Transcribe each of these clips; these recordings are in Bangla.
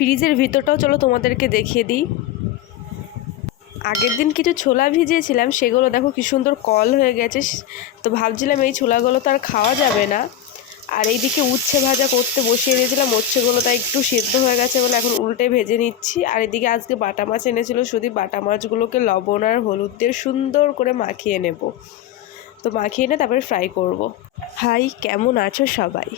ফ্রিজের ভিতরটাও চলো তোমাদেরকে দেখিয়ে দিই। আগের দিন কিছু ছোলা ভিজিয়েছিলাম, সেগুলো দেখো কি সুন্দর কল হয়ে গেছে। তো ভাবছিলাম এই ছোলাগুলো তো আর খাওয়া যাবে না। আর এইদিকে উচ্ছে ভাজা করতে বসিয়ে দিয়েছিলাম, উচ্ছেগুলো তাই একটু সেদ্ধ হয়ে গেছে বলে এখন উল্টে ভেজে নিচ্ছি। আর এদিকে আজকে বাটা মাছ এনেছিল, শুধু বাটা মাছগুলোকে লবণ আর হলুদ দিয়ে সুন্দর করে মাখিয়ে নেব। তো মাখিয়ে এনে তারপরে ফ্রাই করব। হাই, কেমন আছো সবাই?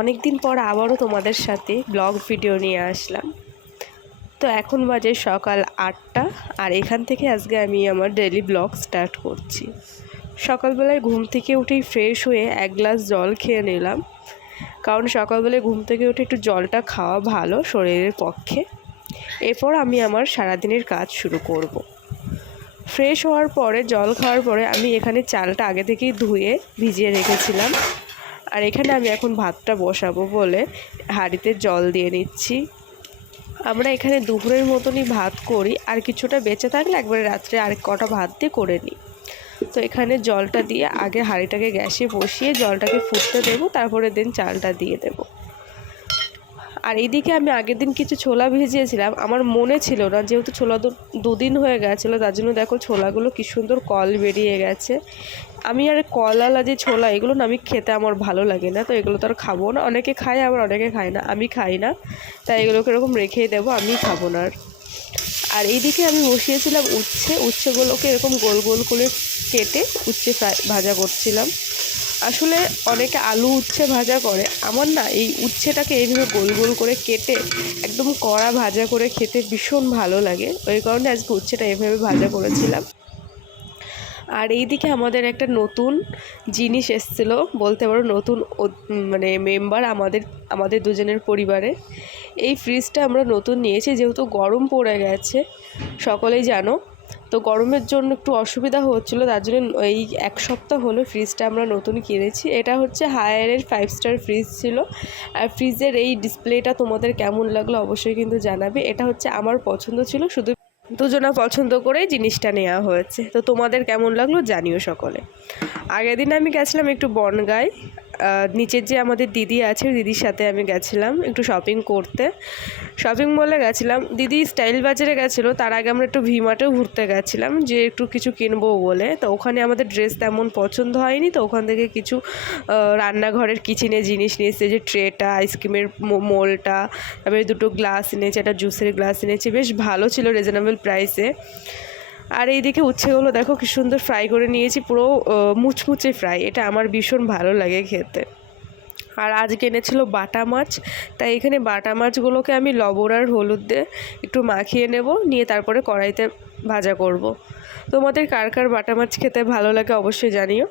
অনেক দিন পর আবারও তোমাদের সাথে ব্লগ ভিডিও নিয়ে আসলাম। তো এখন বাজে সকাল 8টা, আর এখান থেকে আজকে আমি আমার ডেইলি ব্লগ স্টার্ট করছি। সকালবেলায় ঘুম থেকে উঠেই ফ্রেশ হয়ে এক গ্লাস জল খেয়ে নিলাম, কারণ সকালবেলায় ঘুম থেকে উঠে একটু জলটা খাওয়া ভালো শরীরের পক্ষে। এরপর আমি আমার সারাদিনের কাজ শুরু করব। ফ্রেশ হওয়ার পরে, জল খাওয়ার পরে আমি এখানে চালটা আগে থেকেই ধুয়ে ভিজিয়ে রেখেছিলাম। আর এখানে আমি এখন ভাতটা বসাবো বলে হাঁড়িতে জল দিয়ে নিচ্ছি। আমরা এখানে দুপুরের মতনই ভাত করি, আর কিছুটা বেঁচে থাকলে একবারে রাত্রে আরেক কটা ভাত দিয়ে করে নিই। তো এখানে জলটা দিয়ে আগে হাঁড়িটাকে গ্যাসে বসিয়ে জলটাকে ফুটতে দেবো, তারপরে দেন চালটা দিয়ে দেবো। আর এইদিকে আমি আগের দিন কিছু ছোলা ভিজিয়েছিলাম, আমার মনে ছিল না, যেহেতু ছোলা দুদিন হয়ে গেছিলো, তার জন্য দেখো ছোলাগুলো কি সুন্দর কল বেরিয়ে গেছে। আমি আর কলালা যে ছোলা, এগুলো না আমি খেতে আমার ভালো লাগে না, তো এগুলো তো আর খাবো না। অনেকে খায়, আবার অনেকে খায় না, আমি খাই না, তাই এগুলোকে এরকম রেখেই দেবো, আমি খাবো না। আর এইদিকে আমি বসিয়েছিলাম উচ্ছেগুলোকে এরকম গোল গোল করে কেটে উচ্ছে ভাজা করছিলাম। আসলে অনেকে আলু উচ্ছে ভাজা করে, আমার না এই উচ্ছেটাকে এইভাবে গোল গোল করে কেটে একদম কড়া ভাজা করে খেতে ভীষণ ভালো লাগে, ওই কারণে আজকে উচ্ছেটা এভাবে ভাজা করেছিলাম। আর এইদিকে আমাদের একটা নতুন জিনিস এসেছিলো, বলতে পারো নতুন মানে মেম্বার আমাদের দুজনের পরিবারে। এই ফ্রিজটা আমরা নতুন নিয়েছি, যেহেতু গরম পড়ে গেছে সকলেই জানো, তো গরমের জন্য একটু অসুবিধা হচ্ছিলো, তার জন্য এই এক সপ্তাহ হলো ফ্রিজটা আমরা নতুন কিনেছি। এটা হচ্ছে হায়ারের 5 স্টার ফ্রিজ ছিল। আর ফ্রিজের এই ডিসপ্লেটা তোমাদের কেমন লাগলো অবশ্যই কিন্তু জানাবে। এটা হচ্ছে আমার পছন্দ ছিল, শুধু দুজনা পছন্দ করে জিনিসটা নেওয়া হয়েছে। তো তোমাদের কেমন লাগলো জানিও সকলে। আগের দিন আমি গেছিলাম একটু বনগাঁয়, নিচের যে আমাদের দিদি আছে, দিদির সাথে আমি গেছিলাম একটু শপিং করতে। শপিং মলে গেছিলাম, দিদি স্টাইল বাজারে গেছিলো, তার আগে আমরা একটু ভিমার্টেও ঘুরতে গেছিলাম যে একটু কিছু কিনবো বলে। তো ওখানে আমাদের ড্রেস তেমন পছন্দ হয়নি, তো ওখান থেকে কিছু রান্নাঘরের কিচেনের জিনিস নিয়েছে, যে ট্রেটা, আইসক্রিমের মোলটা, তারপরে দুটো গ্লাস এনেছে, একটা জুসের গ্লাস এনেছে, বেশ ভালো ছিল রিজনেবল প্রাইসে। আর এইদিকে উচ্ছেগুলো দেখো কি সুন্দর ফ্রাই করে নিয়েছি, পুরো মুচমুচে ফ্রাই, এটা আমার ভীষণ ভালো লাগে খেতে। আর আজকে এনেছিল বাটা মাছ, তাই এখানে বাটা মাছগুলোকে আমি লবণ আর হলুদ দিয়ে একটু মাখিয়ে নেব, নিয়ে তারপরে কড়াইতে ভাজা করব। তোমাদের কার কার বাটা মাছ খেতে ভালো লাগে অবশ্যই জানিও।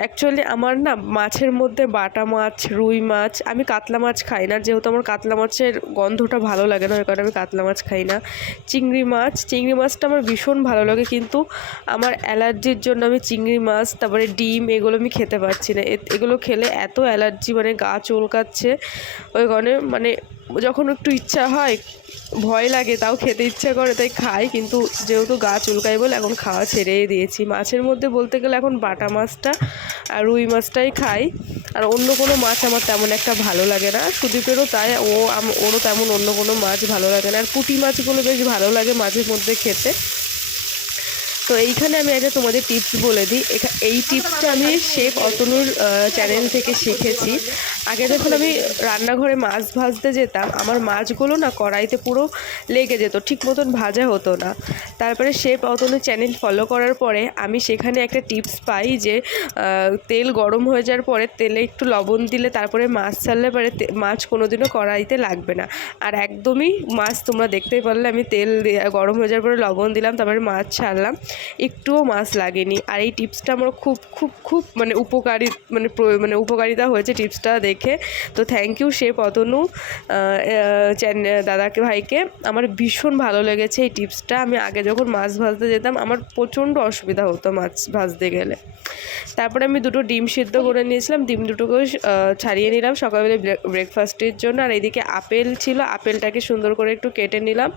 অ্যাকচুয়ালি আমার না মাছের মধ্যে বাটা মাছ, রুই মাছ, আমি কাতলা মাছ খাই না, যেহেতু আমার কাতলা মাছের গন্ধটা ভালো লাগে না, ওই কারণে আমি কাতলা মাছ খাই না। চিংড়ি মাছটা আমার ভীষণ ভালো লাগে, কিন্তু আমার অ্যালার্জির জন্য আমি চিংড়ি মাছ, তারপরে ডিম, এগুলো আমি খেতে পারছি না। এগুলো খেলে এত অ্যালার্জি, মানে গা চুলকাচ্ছে, ওই কারণে মানে যখন একটু ইচ্ছা হয়, ভয় লাগে, তাও খেতে ইচ্ছা করে, তাই খাই, কিন্তু যেহেতু গা চুলকাই বলে এখন খাওয়া ছেড়েই দিয়েছি। মাছের মধ্যে বলতে গেলে এখন বাটা মাছটা আর রুই মাছটাই খাই, আর অন্য কোনো মাছ আমার তেমন একটা ভালো লাগে না। সুদীপেরও তাই, ওরও তেমন অন্য কোনো মাছ ভালো লাগে না। আর পুঁটি মাছগুলো বেশ ভালো লাগে মাঝে মধ্যে খেতে। তো এইখানে আমি একটা তোমাদের টিপস বলে দিই, এই টিপসটা আমি শেফ অতনুর চ্যানেল থেকে শিখেছি। আগে যখন আমি রান্নাঘরে মাছ ভাজতে যেতাম, আমার মাছগুলো না কড়াইতে পুরো লেগে যেত, ঠিক মতন ভাজা হতো না। তারপরে শেফ অতনুর চ্যানেল ফলো করার পরে আমি সেখানে একটা টিপস পাই, যে তেল গরম হয়ে যাওয়ার পরে তেলে একটু লবণ দিলে তারপরে মাছ ছাড়লে পরে মাছ কোনোদিনও কড়াইতে লাগবে না। আর একদমই মাছ তোমরা দেখতেই পারলে, আমি তেল গরম হয়ে যাওয়ার পরে লবণ দিলাম, তারপরে মাছ ছাড়লাম, একটুও মাছ লাগেনি। আর এই টিপসটা আমার খুব খুব খুব মানে উপকারিতা হয়েছে টিপসটা দেখে। তো থ্যাংক ইউ শেফ অতনু দাদাকে, ভাইকে, আমার ভীষণ ভালো লেগেছে এই টিপসটা। আমি আগে যখন মাছ ভাজতে যেতাম আমার প্রচণ্ড অসুবিধা হতো মাছ ভাজতে গেলে। তারপরে আমি দুটো ডিম সিদ্ধ করে নিয়েছিলাম, ডিম দুটোকে ছাড়িয়ে নিলাম সকালবেলা ব্রেকফাস্টের জন্য। আর এইদিকে আপেল ছিল, আপেলটাকে সুন্দর করে একটু কেটে নিলাম।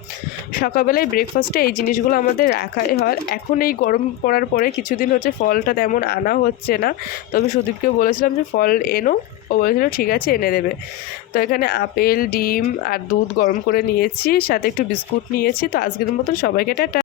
সকালবেলায় ব্রেকফাস্টে এই জিনিসগুলো আমাদের রাখাই হয়। এখন এই গরম পড়ার পরে কিছুদিন হচ্ছে ফলটা তেমন আনা হচ্ছে না, তো আমি সুদীপকে বলেছিলাম যে ফল এনো, ও বলেছিল ঠিক আছে এনে দেবে। তো এখানে আপেল, ডিম আর দুধ গরম করে নিয়েছি, সাথে একটু বিস্কুট নিয়েছি। তো আজকের মতন সবাইকে টাটা।